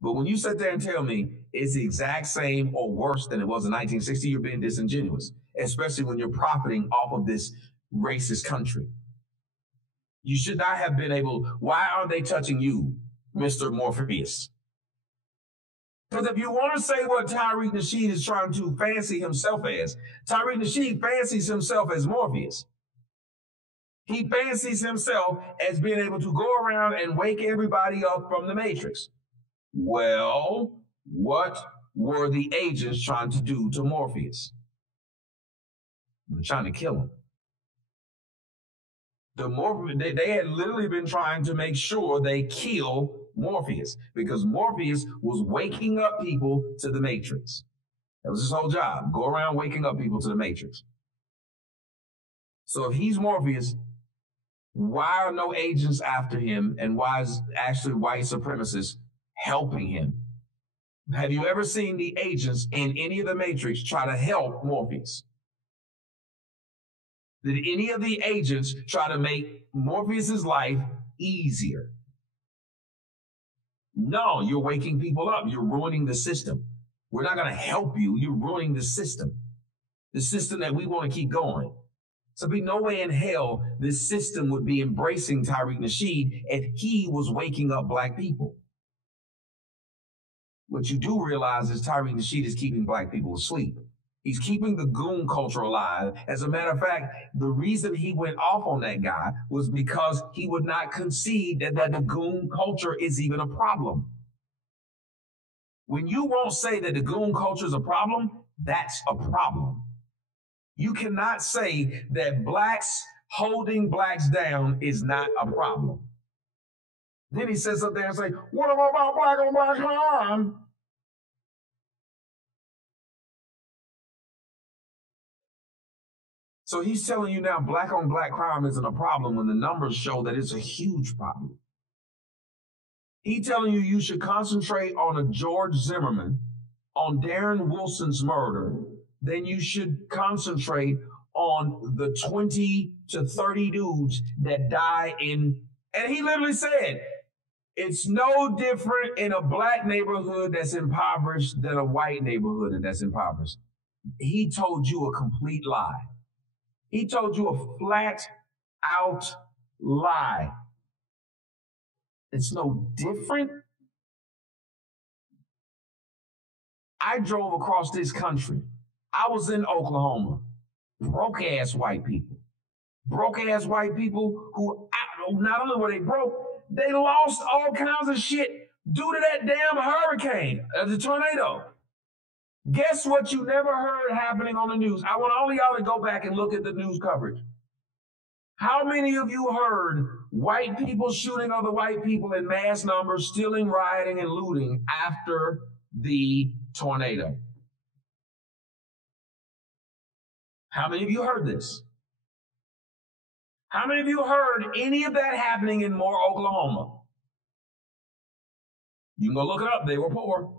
But when you sit there and tell me it's the exact same or worse than it was in 1960, you're being disingenuous, especially when you're profiting off of this racist country. You should not have been able. Why aren't they touching you, Mr. Morpheus? Because if you want to say what Tariq Nasheed is trying to fancy himself as, Tariq Nasheed fancies himself as Morpheus. He fancies himself as being able to go around and wake everybody up from the Matrix. Well, what were the agents trying to do to Morpheus? They're trying to kill him. They had literally been trying to make sure they kill Morpheus because Morpheus was waking up people to the Matrix. That was his whole job. Go around waking up people to the Matrix. So if he's Morpheus, why are no agents after him, and why is actually white supremacists helping him? Have you ever seen the agents in any of the Matrix try to help Morpheus? Did any of the agents try to make Morpheus's life easier? No, you're waking people up. You're ruining the system. We're not going to help you. You're ruining the system that we want to keep going. So be no way in hell this system would be embracing Tariq Nasheed if he was waking up black people. What you do realize is Tariq Nasheed is keeping black people asleep. He's keeping the goon culture alive. As a matter of fact, the reason he went off on that guy was because he would not concede that the goon culture is even a problem. When you won't say that the goon culture is a problem, that's a problem. You cannot say that blacks holding blacks down is not a problem. Then he says up there and say, what about black on black crime? So he's telling you now black on black crime isn't a problem when the numbers show that it's a huge problem. He's telling you you should concentrate on a George Zimmerman, on Darren Wilson's murder, then you should concentrate on the 20 to 30 dudes that die in, and he literally said, it's no different in a black neighborhood that's impoverished than a white neighborhood that's impoverished. He told you a complete lie. He told you a flat out lie. It's no different. I drove across this country. I was in Oklahoma. Broke ass white people. Broke ass white people who not only were they broke, they lost all kinds of shit due to that damn hurricane, the tornado. Guess what you never heard happening on the news? I want all of y'all to go back and look at the news coverage. How many of you heard white people shooting other white people in mass numbers, stealing, rioting, and looting after the tornado? How many of you heard this? How many of you heard any of that happening in Moore, Oklahoma? You can go look it up. They were poor.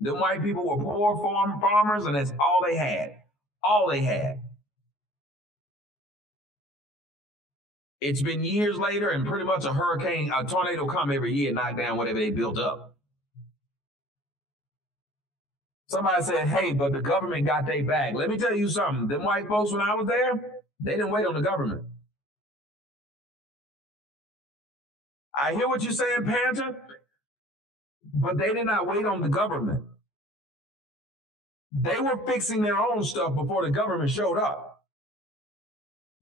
Them white people were poor farmers, and that's all they had. All they had. It's been years later, and pretty much a tornado come every year and knock down whatever they built up. Somebody said, hey, but the government got their back. Let me tell you something. Them white folks, when I was there, they didn't wait on the government. I hear what you're saying, Panther, but they did not wait on the government. They were fixing their own stuff before the government showed up.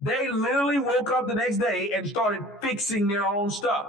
They literally woke up the next day and started fixing their own stuff.